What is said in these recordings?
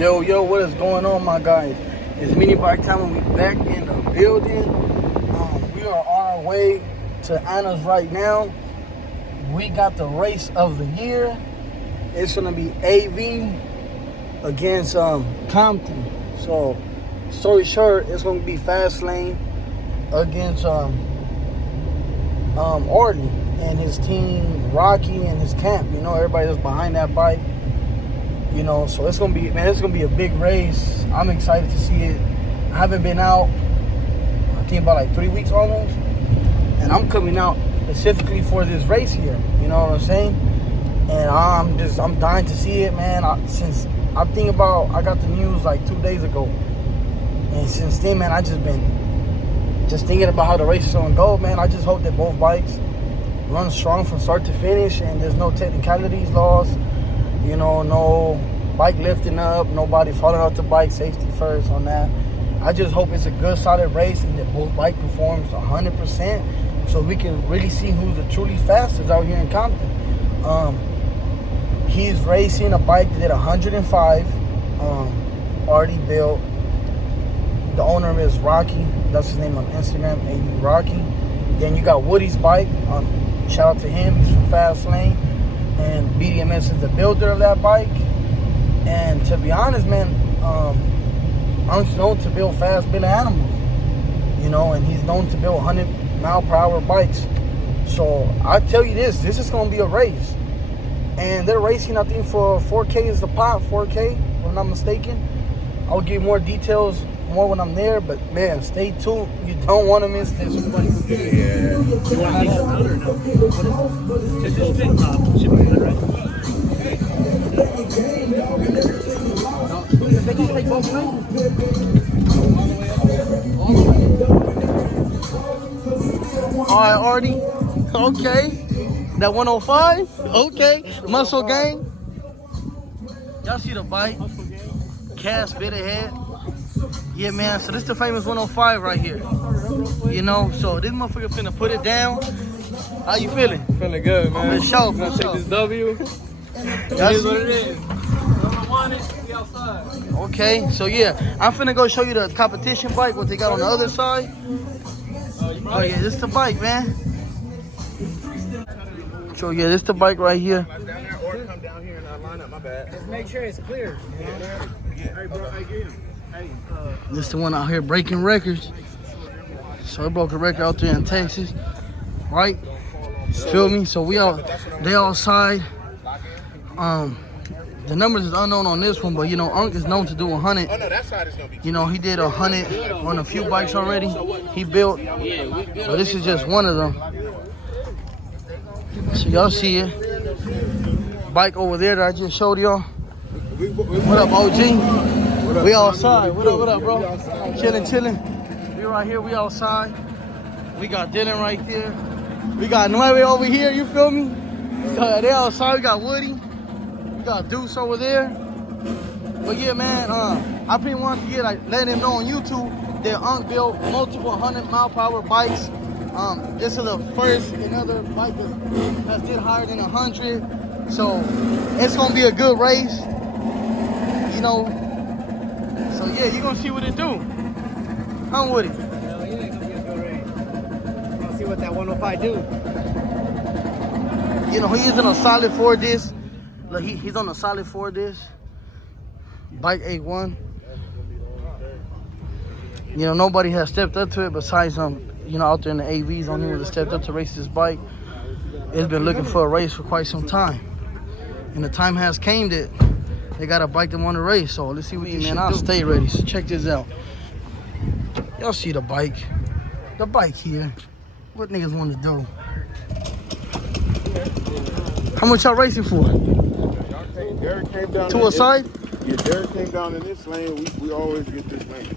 Yo, what is going on, my guys? It's MINIBIKE time and we back in the building. We are on our way to Anna's right now. We got the race of the year. It's gonna be AV against Compton. So, story short, it's gonna be Fast Lane against Arly and his team, Rocky and his camp. You know, everybody that's behind that bike. You know, so it's gonna be, man, it's gonna be a big race. I'm excited to see it. I haven't been out, I think about like 3 weeks almost, and I'm coming out specifically for this race here. You know what I'm saying? And I'm dying to see it, man. I got the news like 2 days ago, and since then, man, I just been thinking about how the race is gonna go, man. I just hope that both bikes run strong from start to finish, and there's no technicalities lost. You know, no bike lifting up, nobody falling off the bike, safety first on that. I just hope it's a good, solid race and that both bike performs 100% so we can really see who's the truly fastest out here in Compton. He's racing a bike that did 105, already built. The owner is Rocky. That's his name on Instagram, AV Rocky. Then you got Woody's bike. Shout out to him. He's from Fast Lane. And BDMS is the builder of that bike. And to be honest, man, I'm known to build fast billet animals, you know, and he's known to build 100-mile-per-hour bikes. So I tell you this is going to be a race. And they're racing, I think, for 4K is the pot, 4K, if I'm not mistaken. I'll give more details more when I'm there, but man, stay tuned. You don't want to miss this. Yeah. All right, Artie. Okay. That 105? Okay. Muscle gang. Y'all see the bike? Cast bit ahead. Yeah, man. So this is the famous 105 right here. You know, so this motherfucker finna put it down. How you feeling? Feeling good, man. For sure. Gonna take this W. It is what it is. We outside. Okay, so yeah, I'm finna go show you the competition bike, what they got on the other side. Oh yeah, this is the bike, man. So yeah, this is the bike right here. Or come down here and line up, my bad. Just make sure it's clear. Hey, bro, I get him. Hey, This is the one out here breaking records. So it broke a record out there in Texas, right? Feel me? So they outside. The numbers is unknown on this one, but you know, Unc is known to do 100. oh no, that side is gonna be. You know, he did 100 on a few bikes already. He built, but this is just one of them. So y'all see it. Bike over there that I just showed y'all. What up, OG? We outside. What up, bro? Chilling. We right here. We outside. We got Dylan right there. We got Nueve over here. You feel me? They outside. We got Woody. We got Deuce over there. But yeah, man, I pretty wanted to let him know on YouTube that Unc built multiple 100-mile-per-hour bikes. This is the first another bike that did higher than 100. So it's gonna be a good race, you know. So yeah, you're gonna see what it do. Come with it. Hell yeah, it's gonna be a good race. Let's see what that 105 do. You know, he is in a solid 4 disc. Look, he's on a solid 4 disc. Bike 8-1. You know, nobody has stepped up to it besides you know, out there in the AVs. Only one that stepped up to race this bike. It's been looking for a race for quite some time. And the time has came that they got a bike that want to race. So let's see what these I'll stay ready. So check this out. Y'all see the bike. The bike here. What niggas want to do? How much y'all racing for? Derek came down To a side? Yeah, Derek came down in this lane. We always get this lane.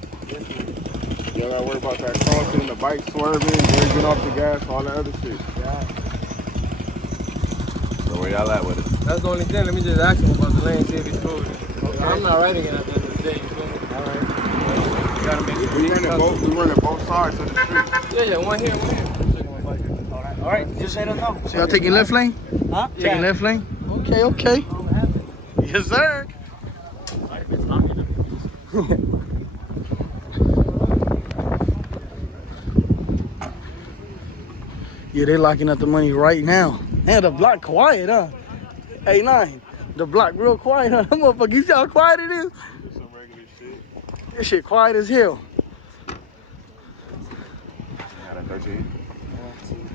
You don't gotta worry about that crossing, the bike swerving, getting off the gas, all that other shit. Yeah. So where y'all at with it? That's the only thing. Let me just ask him about the lane, see if he's cool. Okay. I'm not riding it at the end of the day. You feel me? All right. You gotta make it. We running both sides of the street. Yeah, one here, one here. All right, just let us know. So y'all taking left lane? Huh? Taking left lane? Okay. Yes, sir. It's Yeah, they locking up the money right now. Man, the block quiet, huh? Hey, 9. The block real quiet, huh? That motherfucker, you see how quiet it is? Some regular shit. This shit quiet as hell. Got a 13. 1, 2, 3,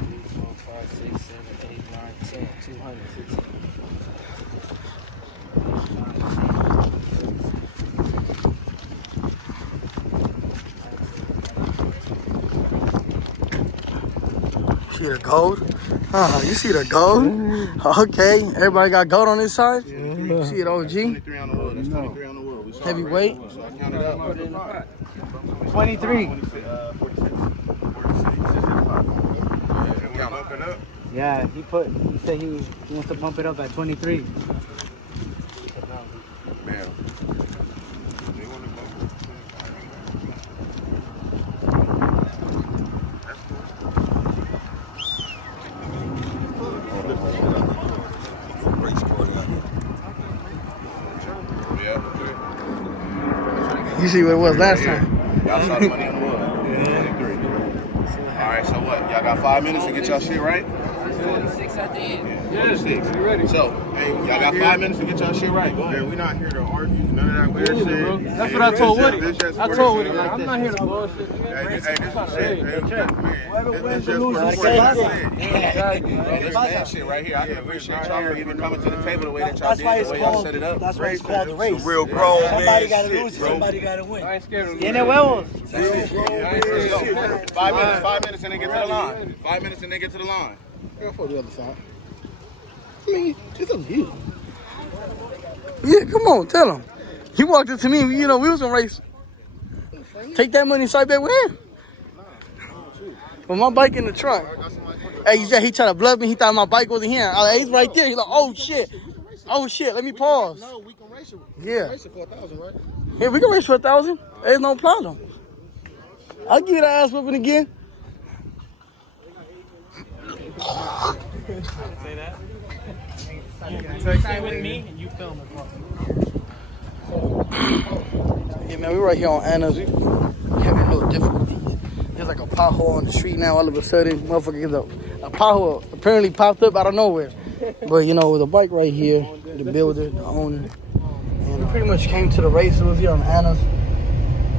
4, 5, 6, 7, 8, 9, 10, 215. See the gold? You see the gold? Okay, everybody got gold on this side? You see it, OG? 23 on the wood. That's 23 on the wood. We saw it, right? Heavyweight? So I counted up. 23. 46. 46. We got bumping up. Yeah, he said he wants to pump it up at 23. Man. They want to bump it. You see what it was last time? Y'all saw the money on the wood. 23. Alright, so what? Y'all got 5 minutes to get y'all shit right? 46 at the end. Yeah, 46. So, hey, y'all got 5 minutes to get y'all shit right. Go ahead. We're not here to argue none of that weird shit. That's what I told Woody. I told Woody, Woody. I'm not here to bullshit. Hey, this is shit. This is just this shit right here. I can appreciate y'all for even coming to the table the way that y'all did, the way y'all set it up. That's why it's called the race. Real grown man. Somebody got to lose, somebody got to win. I ain't scared of Tiene huevos. 5 minutes and then get to the line. 5 minutes and then get to the line. Go for the other side. I mean, it's up to you. Yeah, come on, tell him. He walked up to me, you know, we was gonna race. Take that money and start back with him. With my bike in the trunk. Hey, he tried to bluff me. He thought my bike wasn't here. He's right there. He's like, oh shit. Oh shit, let me pause. No, we can race it. Yeah. Race it for 1,000, right? Yeah, we can race for 1,000. There's no problem. I'll give you the ass whipping again. Say that. You side with me and you film it. Yeah, man, we right here on Anna's. We having a little difficulties. There's like a pothole on the street now. All of a sudden, motherfucker gets a pothole apparently popped up out of nowhere. But you know, with a bike right here, the builder, the owner, and we pretty much came to the race. It was here on Anna's.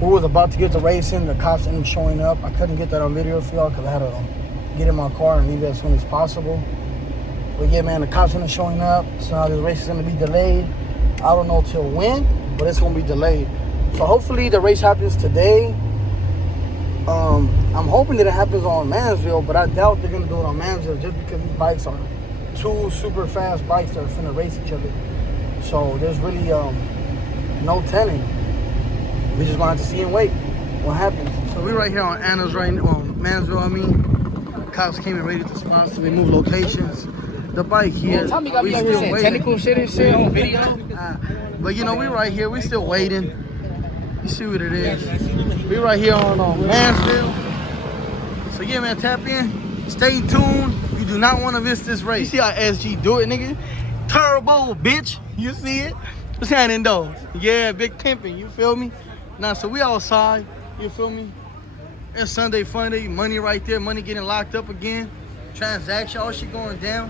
We was about to get the race in. The cops ended up showing up. I couldn't get that on video for y'all because I had to get in my car and leave it as soon as possible. But yeah, man, the cops ended up showing up. So now this race is going to be delayed. I don't know till when, but it's going to be delayed. So hopefully the race happens today. I'm hoping that it happens on Mansville, but I doubt they're going to do it on Mansville just because these bikes are two super fast bikes that are finna race each other. So there's really no telling. We just gonna have to see and wait what happens. So we're right here on Anna's right now, Mansville, I mean. Cops came and raided the spots to remove locations. The bike here, Tommy got me out here saying technical shit and shit on video. but you know, we right here, we still waiting. You see what it is. We right here on Mansville. So yeah, man, tap in, stay tuned. You do not want to miss this race. You see how SG do it, nigga? Turbo, bitch. You see it? What's happening though? Yeah, big pimping, you feel me? Now, so we outside, you feel me? It's Sundayfunday, money right there, money getting locked up again. Transaction, all shit going down.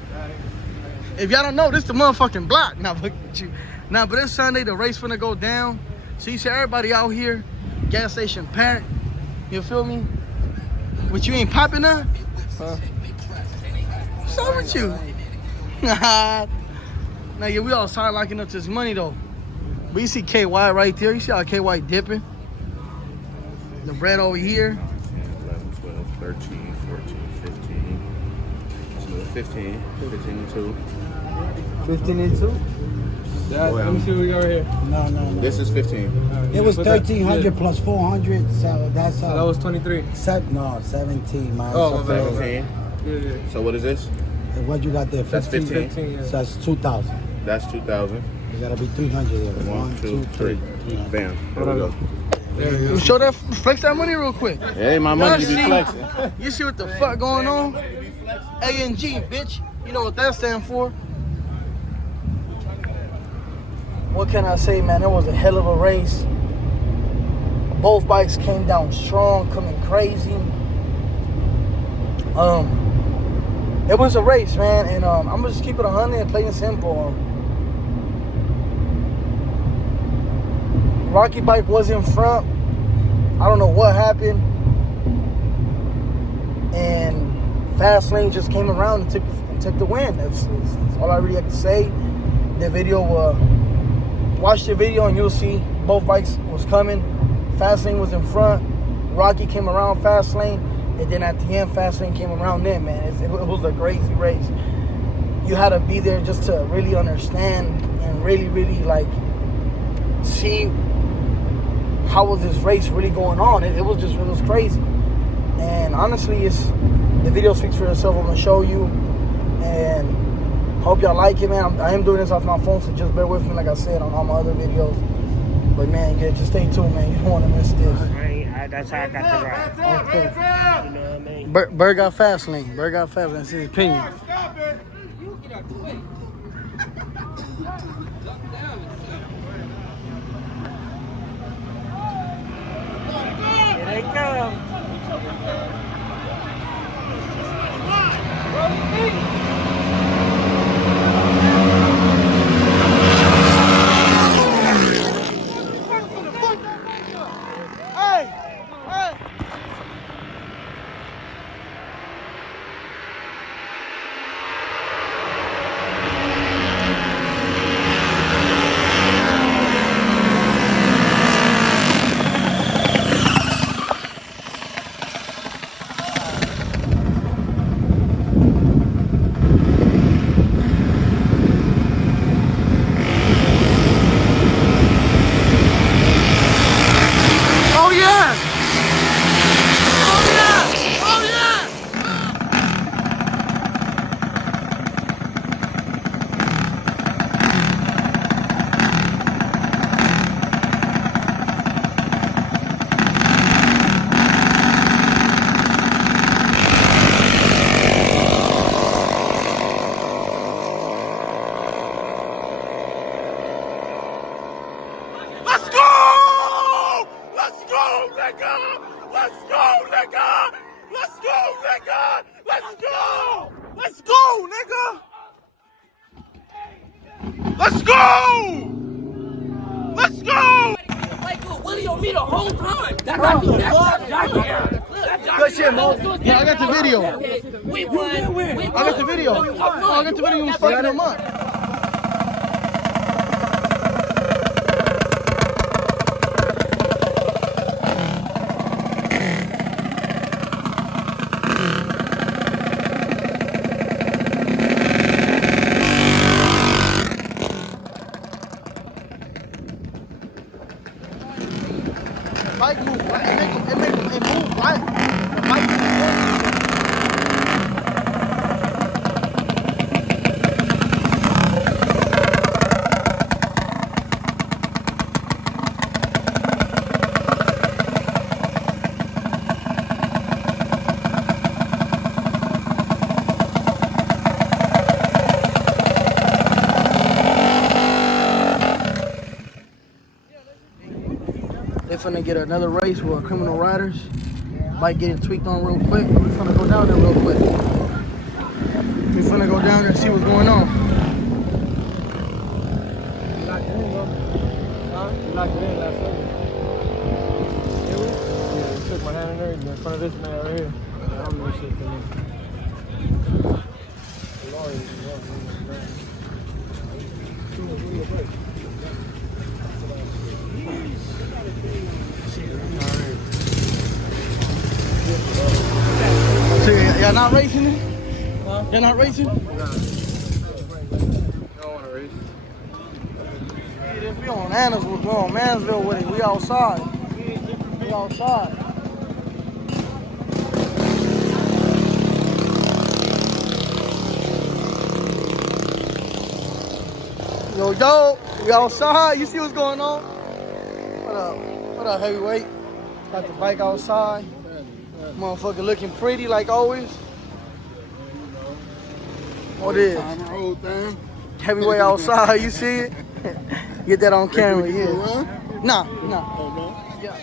If y'all don't know, this the motherfucking block. Now, look at you. Now, but it's Sunday, the race finna go down. So you see everybody out here, gas station packed. You feel me? But you ain't popping up? Huh? What's up with you? Now, yeah, we outside locking up this money, though. But you see KY right there. You see how KY dipping? The bread over here. 11, 12, 13, 14, 15. 15. 15 and 2. 15 and 2? Let me see what we got right here. No. This is 15. It was 1,300 plus 400, so that's That was 23. 17 minus. Oh, the okay. 17. Yeah. So what is this? And what you got there? That's 15. 15, yeah. So that's 2,000. That's 2,000. You gotta be 300 there. 1, 2, 3. Bam. There we go. There we go. Show that, flex that money real quick. Hey, my money be Y'all flexing. You see what the fuck going on? A&G, bitch. You know what that stands for? What can I say, man? It was a hell of a race. Both bikes came down strong, coming crazy. It was a race, man, and I'm gonna just keep it 100 and plain and simple. Rocky bike was in front. I don't know what happened, and Fast Lane just came around and took the win. That's all I really have to say. The video, watch the video and you'll see both bikes was coming. Fast Lane was in front. Rocky came around Fast Lane, and then at the end, Fast Lane came around them, man. It was a crazy race. You had to be there just to really understand and really, really like see how was this race really going on. It was crazy. And honestly, the video speaks for itself. I'm gonna show you, and hope y'all like it, man. I am doing this off my phone, so just bear with me, like I said on all my other videos. But man, yeah, just stay tuned, man. You don't want to miss this. That's how I got the ride. You know what I mean? Bird got Fast Lane. Bird got Fast Lane. That's his opinion. Here they come. Let's go! Let's go! Willie on me the whole time. Good shit, Mo. Yeah, I got the video. We won. I got the video. I got the video. You was fucking him up. Bike move, right? It move, right? The bike move. They finna get another race with criminal riders. Bike getting tweaked on real quick. We finna go down there real quick. We finna go down there and see what's going on. You locked it in, bro. Huh? You locked it in last second. Did we? Yeah, you shook my hand and everything in front of this man right here. I don't know shit for me. Lord, So y'all not racing it? huh? Y'all not racing? Nah. You don't want to race. If we on Anna's, we're on Mansville with it. We outside. We outside. Yo, we outside. You see what's going on? What up? What up, heavyweight? Got the bike outside. Motherfucker looking pretty like always. What is? Whole time. Heavyweight outside, you see it? Get that on camera, yeah. Huh? Nah. Oh, no? Yeah.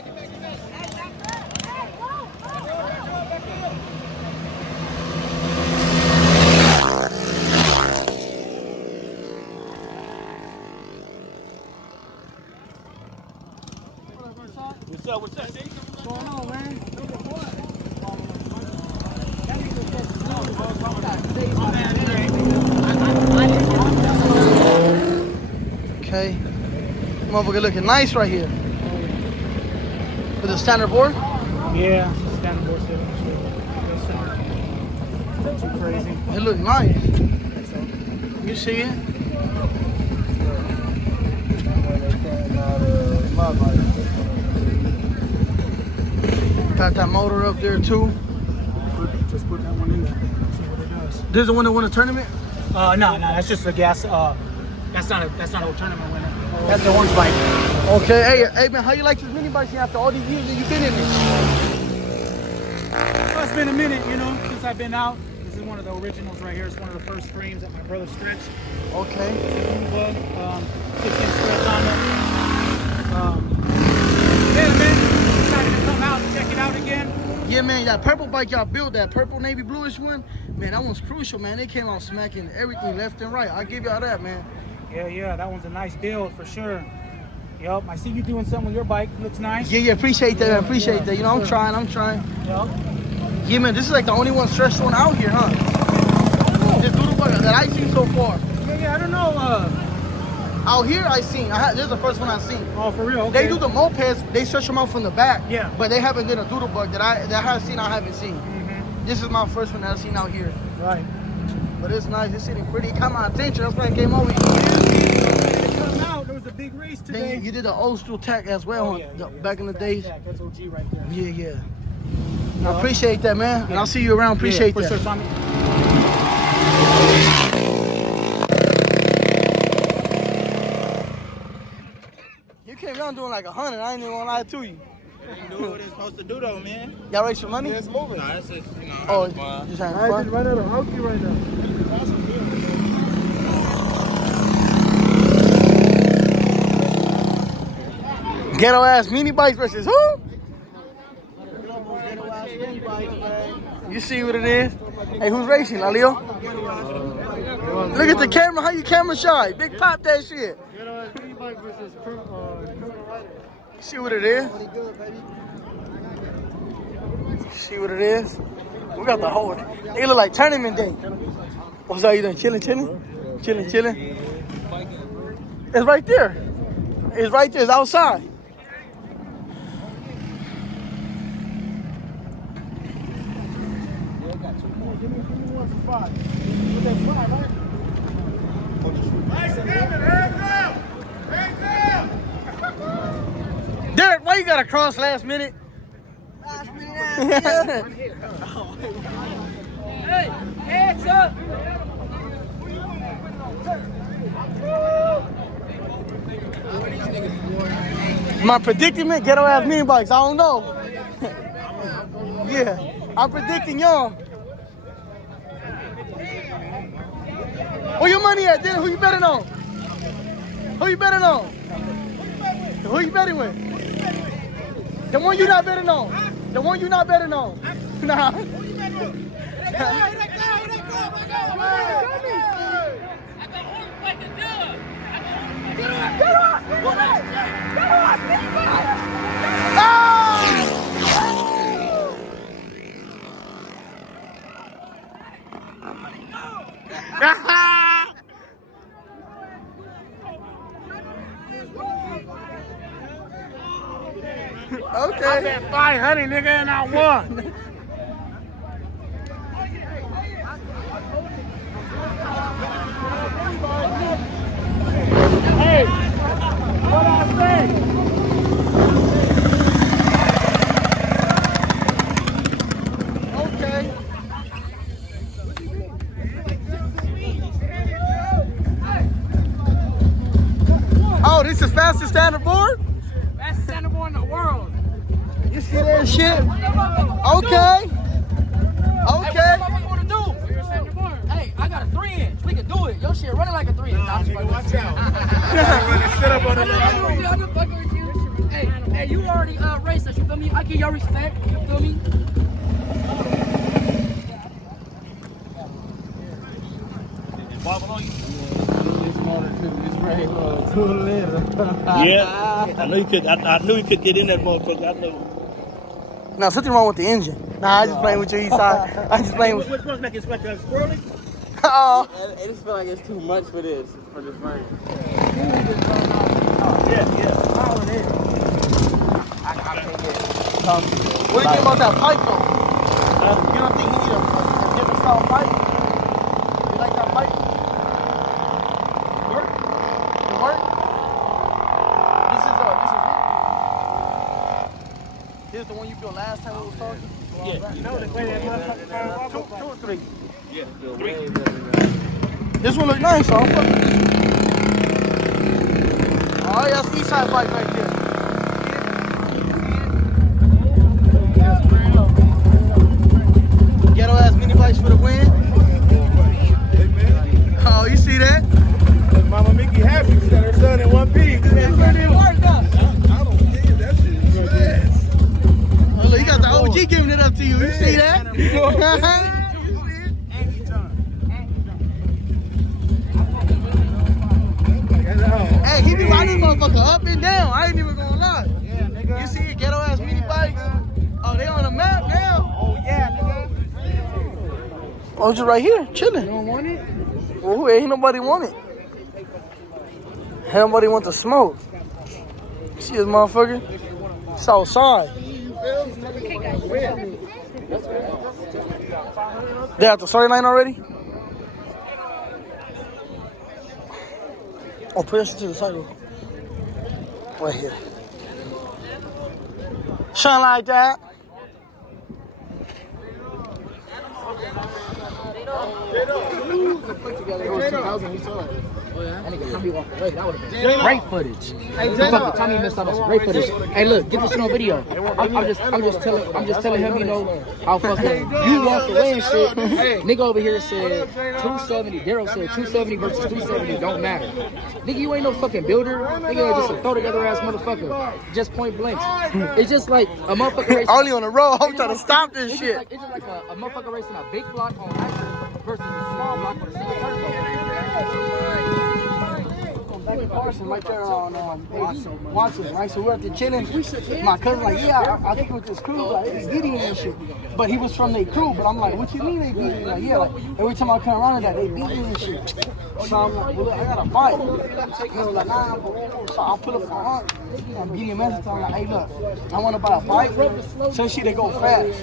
What's up? What's up, nigga? What's going on, man? Okay. Motherfucker looking nice right here. With the standard board? Yeah, it's a standard board set. Yes, sir. Too crazy. It look nice. You see it? Got that motor up there too. Just put that one in there. See what it does. This is the one that won a tournament? No, that's just a gas. That's not a tournament winner. That's the one bike. Okay, hey man, how you like this mini bike after all these years that you've been in it? Well, it's been a minute, you know, since I've been out. This is one of the originals right here. It's one of the first frames that my brother stretched. Okay. It's a Unibug, 6-inch stretch on it. Yeah, man, decided to come out and check it out again. Yeah, man, that purple bike y'all built, that purple navy bluish one, man, that one's crucial, man. They came out smacking everything left and right. I give y'all that, man. Yeah, that one's a nice build for sure. Yup, I see you doing something with your bike. Looks nice. Yeah, appreciate that, appreciate that. You know, I'm trying. Yup. Yeah, man, this is like the only one stretched one out here, huh? This doodle bug that I've seen so far. Yeah, I don't know. Out here, I seen. This is the first one I've seen. Oh, for real? Okay. They do the mopeds. They stretch them out from the back. Yeah. But they haven't done a doodle bug that I have seen. I haven't seen. This is my first one that I've seen out here. Right. But it's nice. It's sitting pretty. It caught my attention. That's why I came over here. There was a big race today. Then you did the old school tack as well, back in the days. That's OG right there. Yeah. I appreciate that, man. And I'll see you around. Appreciate for that. Sure, Tommy. You came down doing like 100. I ain't even gonna lie to you. It ain't do what it's supposed to do though, man. Y'all raise some money? It's moving. Nah, it's just, you know, Oh, having fun. just having I fun. just ran out of hockey right now. Ghetto ass mini bikes versus who? You see what it is? Hey, who's racing, Alio? Look at the camera. How you camera shy? Big pop that shit. See what it is? See what it is? We got the whole. It look like tournament day. What's up? You doing? Chilling. It's right there. It's right there. It's outside. Derek, why you got to cross last minute? Hey, hands up! My predicament, ghetto ass mini bikes. I don't know. Yeah, I'm predicting y'all. Where your money at, Derek? Who you betting on? Who you betting on? Who you betting with? The one you not betting on. The one you not betting on. Nah. Okay. I bet 500, nigga, and I won. Hey, what I say? Okay. Oh, this is fastest standard board? That's center board in the world. You see that shit? Okay. Okay. What you want to do? Hey, I got a 3-inch. We can do it. Your shit running like a 3-inch. Nah, nigga, watch out. Sit up on the Hey, you already raced us, you feel me? I give y'all respect, you feel me? Wobble on you. It's smaller too. It's right too little. Yeah, I knew you could. I knew you could get in that motherfucker. I know. Now, something wrong with the engine. Nah, I just playing with you, Eastside. I just playing with you. What's like it's like a squirrely? Oh. It just feel like it's too much for this frame. Yeah. I can't get it. What do you think about that pipe, though? You don't think he need a different style pipe? You like that pipe? It work? It work? This is the one you built last time we was talking? Yeah. You know the way that motherfucker Two or three? Yeah. This one look nice, so I'm fucking with this one. Oh, yeah, that's Eastside bike right there. Ghetto ass mini bikes for the win. Oh, you see that? Mama Mickey happy that her son in one piece. I don't think that shit is fast. Oh, look, you got the OG giving it up to you. You see that? Hey, he be riding this motherfucker up and down. I ain't even gonna lie. Yeah, nigga. You see it, ghetto ass mini bikes? Oh, they on the map now. Oh, yeah, nigga. Oh, just right here, chilling. You don't want it? Well, ain't nobody want it. Ain't nobody want the smoke. See this motherfucker? It's outside. They at the starting line already? Oh, put this to the side real quick. Right here. Shine like that. That nigga Tommy walked away. That would have been great footage. Tommy missed out on some great footage. Hey, look, get this shit on video. I'm just telling him, you know, how fucking you walked away and shit. Nigga over here said 270. Daryl said 270 versus 270 don't matter. Nigga, you ain't no fucking builder. Nigga, just a throw together ass motherfucker. Just point blank. It's just like a motherfucker racing. Only on the road. I'm trying to stop this It's shit. just like a motherfucker racing a big block on nitrous versus a small block on a single turbo. Carson right there on Watson, right? So we're at the chilling. My cousin like, yeah, I think with this crew, like, it's Gideon and shit. But he was from their crew, but I'm like, what you mean they beat me? Like, yeah, like, every time I come around that, they beat me and shit. So I'm like, well, look, I got a bike. He was like, nah, so I pull up my aunt. I'm getting a message to him like, hey, look, I want to buy a bike. So shit, they go fast.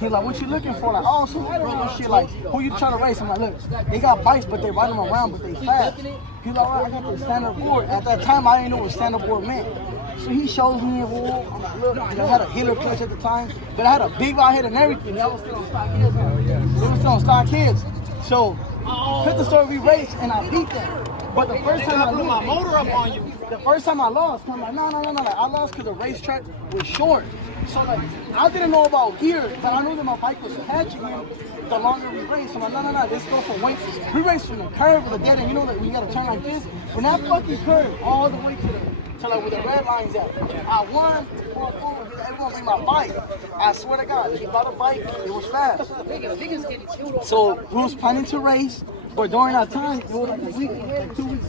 He's like, what you looking for? Like, oh, some regular shit. Like, who you trying to race? I'm like, look, they got bikes, but they ride them around, but they fast. He's like, all right, I got the standard board. At that time, I didn't know what standard board meant. So he shows me a wall. I'm like, look, I had a Hiller clutch at the time, but I had a big rod head and everything. I was still on stock kids. It was still on stock kids. So, hit the story, we raced, and I beat them. But the first time I blew my motor up on you. The first time I lost, I'm like, no. Like, I lost because the racetrack was short. So, like, I didn't know about gear, but I knew that my bike was catching him the longer we raced. I'm like, no, let's go for weight. We raced from the curve of the dead end. You know that when you got to turn like this? When that fucking curve all the way to like where the red line's at. I won, everyone bring my bike. I swear to God, he bought a bike, it was fast. So we was planning to race, but during that time, it was like a week, 2 weeks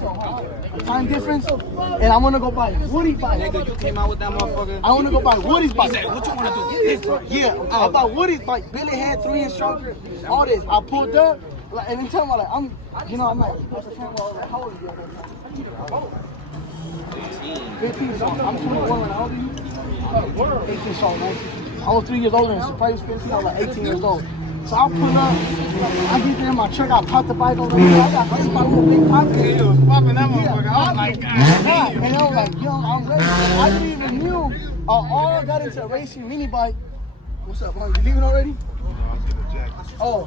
time difference, and I want to go buy Woody's bike. Nigga, you came out with that motherfucker. I want to go buy Woody's bike. He said, what you want to do? This bike. Yeah, I bought Woody's bike. Billy had 3-instructor, all this. I pulled up, like, and then tell me, like, I'm like, what's the camera? How old are you? 15, so I'm 21 when I old you? 18, so 19. I was 3 years older and surprised 15, I was like 18 years old. So I pull up, I get there in my truck, I pop the bike over there, I got this my little big pocket. He was popping that motherfucker. I was like, God. And I was like, yo, I'm ready. I didn't even knew, all got into a racing mini bike. What's up, man? You leaving already? Oh,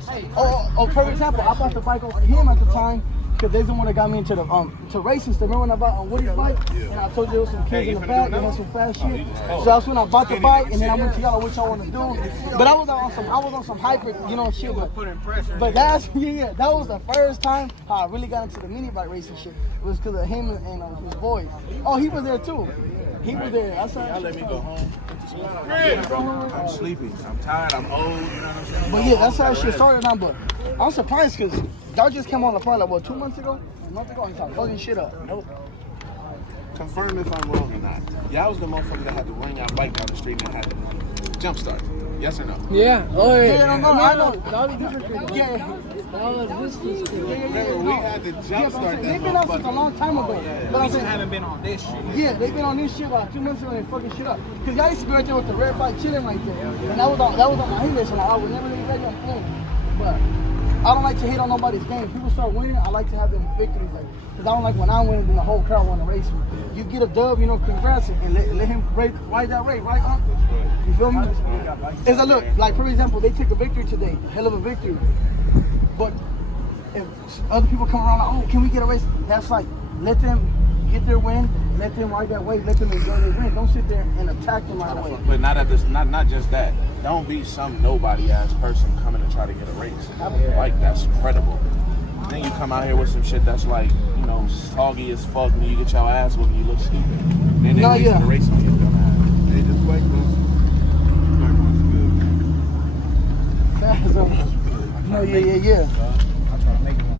for example, I bought the bike over him at the time because they're the one that got me into the to racing stuff. Remember when I bought Woody's bike? And I told you there was some kids in the back, they had some fast shit. So that's when I bought the bike, and then I went to y'all what y'all want to do. But I was on some hybrid, shit. But that was the first time I really got into the mini bike racing shit. It was because of him and his boys. Oh, he was there too. He was there. Y'all let me go home. I'm sleepy. I'm tired. I'm old. You know what I'm saying? But yeah, that's how shit started now. But I'm surprised because y'all just came on the part like what, 2 months ago? A month ago, and started fucking shit up. Nope. Confirm if I'm wrong or not. Y'all was the motherfucker that had to run y'all bike down the street and had to jump start. Yes or no? Yeah. Oh yeah. Yeah, no, I know. That was different. Yeah. Remember, we had to jump start that They've been out since a long time ago. But I'm We saying, haven't been on this shit. yeah, they've been on this shit like 2 months ago and they fucking shit up. Cause y'all used to be right there with the red bike chilling right there. And that was on my hit list and I would never leave ready on play. But I don't like to hate on nobody's game. People start winning, I like to have them victories. Like, cause I don't like when I win and the whole crowd want to race me. You get a dub, you know, congrats, and let him ride that race, right, huh? You feel me? It's a look, like for example, they took a victory today, hell of a victory. But if other people come around, like, oh, can we get a race? That's like, let them get their win, let them ride that wave, let them enjoy their win. Don't sit there and attack them right away. But not just that. Don't be some nobody ass person coming to try to get a race. Like that's credible. Then you come out here with some shit that's like, you know, soggy as fuck, and you get your ass whooped and you look stupid. Then they wasting the race on you, dumbass. Hey, this black one's good. No, yeah.